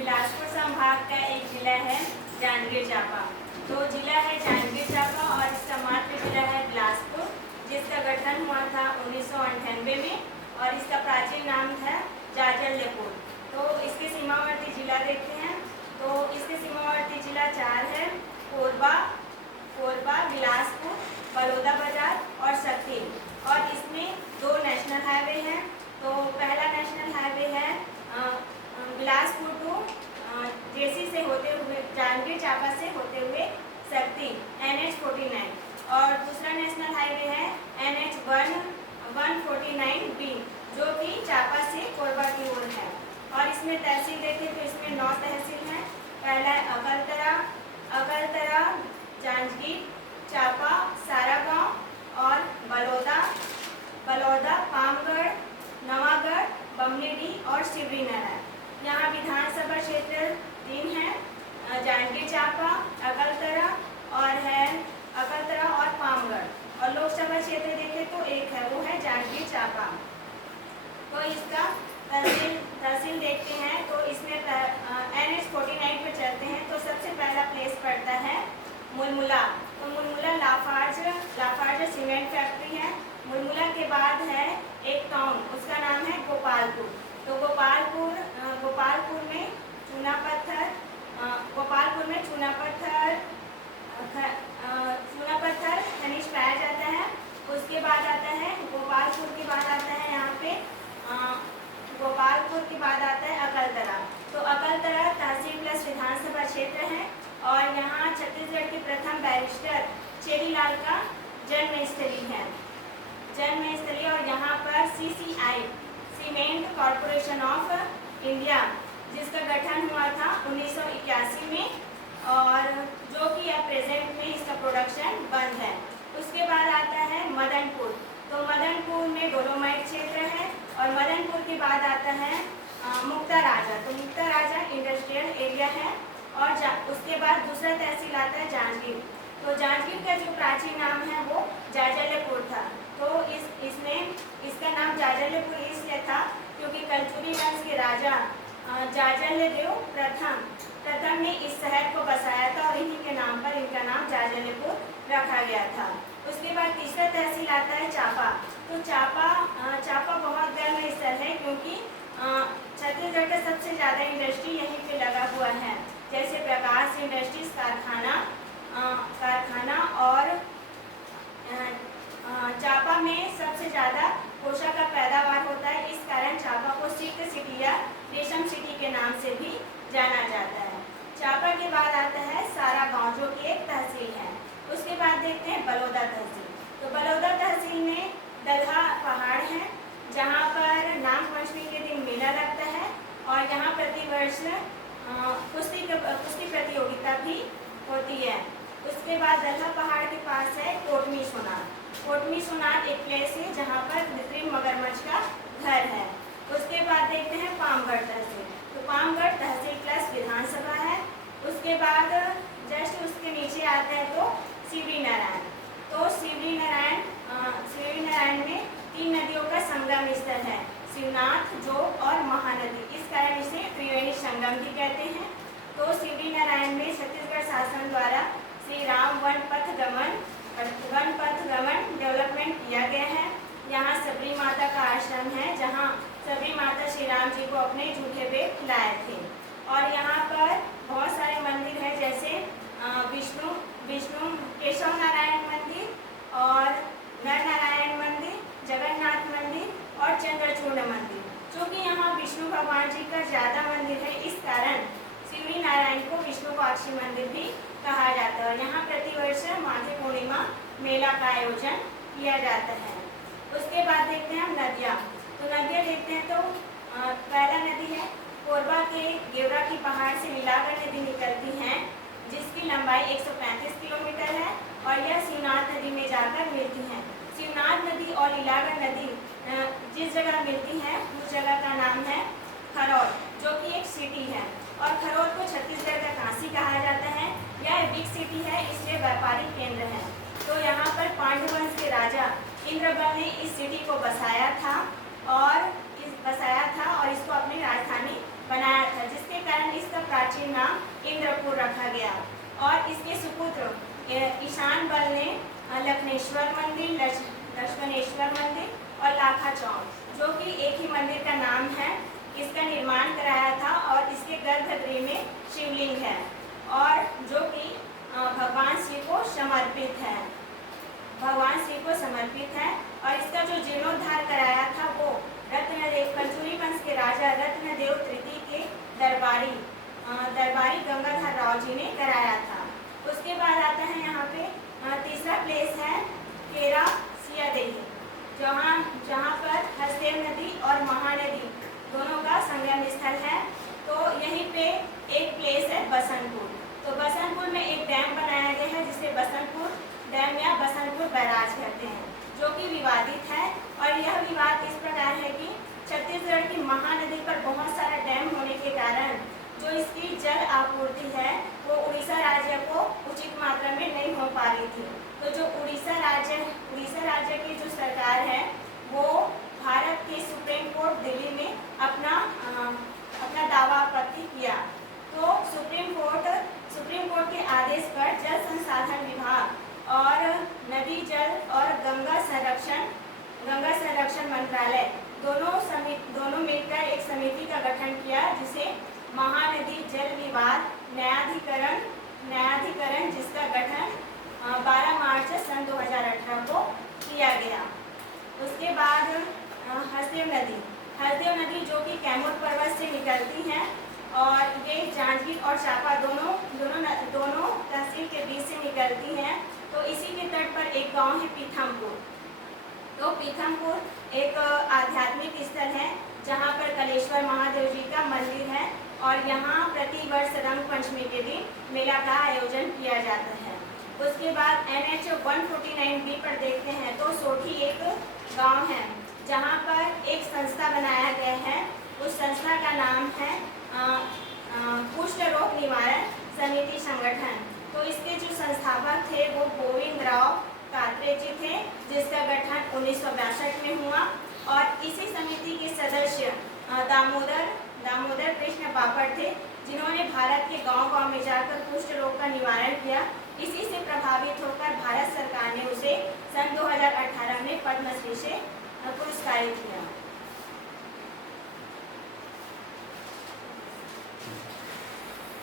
बिलासपुर संभाग का एक जिला है जांजगीर चांपा। तो जिला है जांजगीर चांपा और इसका मातृ जिला है बिलासपुर, जिसका गठन हुआ था 1998 में और इसका प्राचीन नाम था जाजल्यपुर। तो इसके सीमावर्ती जिला देखते हैं। तो इसके सीमावर्ती जिला 4 है: कोरबा, बिलासपुर, बलौदाबाजार और शक्ति। और इसमें 2 नेशनल हाईवे हैं। तो पहला नेशनल हाईवे है बिलासपुर टू जेसी से होते हुए जांजगीर चांपा से होते हुए शक्ति NH-49, और दूसरा नेशनल हाईवे है NH-149B, जो कि चांपा से कोरबा की ओर है। और इसमें तहसील देखें तो इसमें 9 तहसील हैं। पहला है अकलतरा, जांजगीर चांपा, सारागांव और बलौदा, पामगढ़, नवागढ़, बमनेडी और शिवरीनारायण। यहाँ विधानसभा क्षेत्र 3 हैं: जांजगीर चांपा, अकलतरा और पामगढ़। और लोकसभा क्षेत्र देखें तो 1 है, वो है जांजगीर चांपा। तो इसका तहसील देखते हैं। तो इसमें NH-49 पर चलते हैं तो सबसे पहला प्लेस पड़ता है मुलमुला। तो मुलमुला लाफार्ज सीमेंट फैक्ट्री है। मुलमुला के बाद है एक टाउन, उसका नाम है गोपालपुर। तो गोपालपुर में चूना पत्थर खनिज पाया जाता है। उसके बाद आता है गोपालपुर के बाद आता है यहाँ पे गोपालपुर के बाद आता है अकलतरा। तो अकलतरा तहसील प्लस विधानसभा क्षेत्र है और यहाँ छत्तीसगढ़ के प्रथम बैरिस्टर चेरीलाल का जन्मस्थली है। और यहाँ पर CCI cement corporation of India, जिसका गठन हुआ था 1981 में, और जो कि अब प्रेजेंट में इसका प्रोडक्शन बंद है। उसके बाद आता है मदनपुर। तो मदनपुर में डोलोमाइट क्षेत्र है। और मदनपुर के बाद आता है मुक्ता राजा। तो मुक्ता राजा इंडस्ट्रियल एरिया है। और उसके बाद दूसरा तहसील आता है जांजगीर। तो जांजगीर का जो प्राचीन नाम है वो जाजल्यपुर था। तो इसका नाम जाजल्यपुर इसलिए था क्योंकि कलचुरी वंश के राजा जाजल्यदेव प्रथम ने इस शहर को बसाया था और इन्हीं के नाम पर इनका नाम जाजल्यपुर रखा गया था। उसके बाद तीसरा तहसील आता है चांपा। तो चांपा बहुत गर्म स्थल है क्योंकि छत्तीसगढ़ का सबसे ज़्यादा इंडस्ट्री यहीं पे लगा हुआ है, जैसे प्रकाश इंडस्ट्रीज कारखाना और चांपा में सबसे ज़्यादा कोशा का पैदावार होता है। इस कारण चांपा को सिल्क सिटी या रेशम सिटी के नाम से भी जाना जाता है। चांपा के बाद आता है सारागांव, जो कि एक तहसील है। उसके बाद देखते हैं बलौदा तहसील। तो बलौदा तहसील में दलहा पहाड़ है, जहाँ पर नागपंचमी के दिन मेला लगता है और यहाँ प्रतिवर्ष कुश्ती प्रतियोगिता भी होती है। उसके बाद दलहा पहाड़ के पास है कोटमी सोनार एक प्लेस है जहाँ पर कृत्रिम मगरमच्छ का घर है। उसके बाद देखते हैं पामगढ़ तहसील। तो पामगढ़ तहसील प्लस विधानसभा है। उसके बाद जस्ट उसके नीचे आता है तो शिवरीनारायण। तो शिवरीनारायण में 3 नदियों का संगम स्थल है, शिवनाथ, जोग और महानदी। इस कारण इसे त्रिवेणी संगम भी कहते हैं। तो शिवरीनारायण में छत्तीसगढ़ शासन द्वारा श्री राम वन पथ गमन डेवलपमेंट किया गया है। यहाँ सबरी माता का आश्रम है, जहाँ सबरी माता श्री राम जी को अपने जूठे बेट खिलाए थे। और यहाँ पर बहुत सारे मंदिर हैं, जैसे विष्णु केशव नारायण मंदिर और नर नारायण मंदिर, जगन्नाथ मंदिर और चंद्रचूड़ मंदिर। चूँकि यहाँ विष्णु भगवान जी का ज़्यादा मंदिर है, इस कारण शिवरीनारायण को विष्णुपाक्षी मंदिर भी कहा जाता है। और यहाँ प्रतिवर्ष माघी पूर्णिमा मेला का आयोजन किया जाता है। उसके बाद देखते हैं हम नदियाँ। तो नदियाँ देखते हैं तो पहला नदी है कोरबा के गेवरा की पहाड़ से लीलागढ़ नदी निकलती हैं, जिसकी लंबाई 135 किलोमीटर है और यह शिवनाथ नदी में जाकर मिलती हैं। शिवनाथ नदी और लीलागढ़ नदी जिस जगह मिलती हैं उस जगह का नाम है खरौल, जो कि एक सिटी है। और खरौल को छत्तीसगढ़ का काशी कहा जाता है। यह बिग सिटी है, इसलिए व्यापारिक केंद्र है। तो यहाँ पर पांडु वंश के राजा इंद्रबल ने इस सिटी को बसाया था और इसको अपनी राजधानी बनाया था, जिसके कारण इसका इंद्रपुर रखा गया। और इसके सुपुत्र ईशान बल ने लखनेश्वर मंदिर, लक्ष्मणेश्वर मंदिर और लाखा चौक, जो कि एक ही मंदिर का नाम है, इसका निर्माण कराया था। और इसके गर्भगृह में शिवलिंग है और जो कि भगवान शिव को समर्पित है, भगवान शिव को समर्पित है। और इसका जो जीर्णोद्धार कराया था वो रत्नदेव, कंचूरी वंश के राजा रत्नदेव तृतीय के दरबारी गंगाधर राव जी ने कराया था। उसके बाद आता है यहाँ पे तीसरा प्लेस है केरा सियादेही, जहाँ पर हसदेव नदी और महानदी दोनों का संगम स्थल है। तो यहीं पे एक प्लेस है बसंतपुर। तो बसंतपुर में एक डैम बनाया गया है जिसे बसंतपुर डैम या बसंतपुर बैराज कहते हैं, जो कि विवादित है। और यह विवाद इस प्रकार है कि छत्तीसगढ़ की महानदी पर बहुत सारा डैम होने के कारण जो इसकी जल आपूर्ति है वो उड़ीसा राज्य को उचित मात्रा में नहीं हो पा रही थी। तो जो उड़ीसा राज्य की जो सरकार है वो भारत के सुप्रीम कोर्ट दिल्ली में अपना दावा आपत्ति किया। तो सुप्रीम कोर्ट के आदेश पर जल संसाधन विभाग और नदी जल और गंगा संरक्षण मंत्रालय दोनों मिलकर एक समिति का गठन किया, जिसे महानदी जल विवाद न्यायाधिकरण, जिसका गठन 12 मार्च सन 2018 को किया गया। उसके बाद हसदेव नदी जो कि कैमूर पर्वत से निकलती है और ये जांजगीर और चांपा दोनों तहसील के बीच से निकलती है। तो इसी के तट पर एक गांव है पीथमपुर। तो पीथमपुर एक आध्यात्मिक स्थल है जहां पर कलेश्वर महादेव जी का मंदिर है और यहाँ प्रतिवर्ष रंग पंचमी के दिन मेला का आयोजन किया जाता है। उसके बाद NH 149B पर देखते हैं तो सोठी एक गांव है जहाँ पर एक संस्था बनाया गया है। उस संस्था का नाम है कुष्ठ रोग निवारण समिति संगठन। तो इसके जो संस्थापक थे वो गोविंदराव कात्रे जी थे, जिसका गठन 1962 में हुआ। और इसी समिति के सदस्य दामोदर कृष्ण बापट थे, जिन्होंने भारत के गांव-गांव में जाकर कुष्ठ रोग का निवारण किया। इसी से प्रभावित होकर भारत सरकार ने उसे सन 2018 में पद्मश्री से पुरस्कारित किया।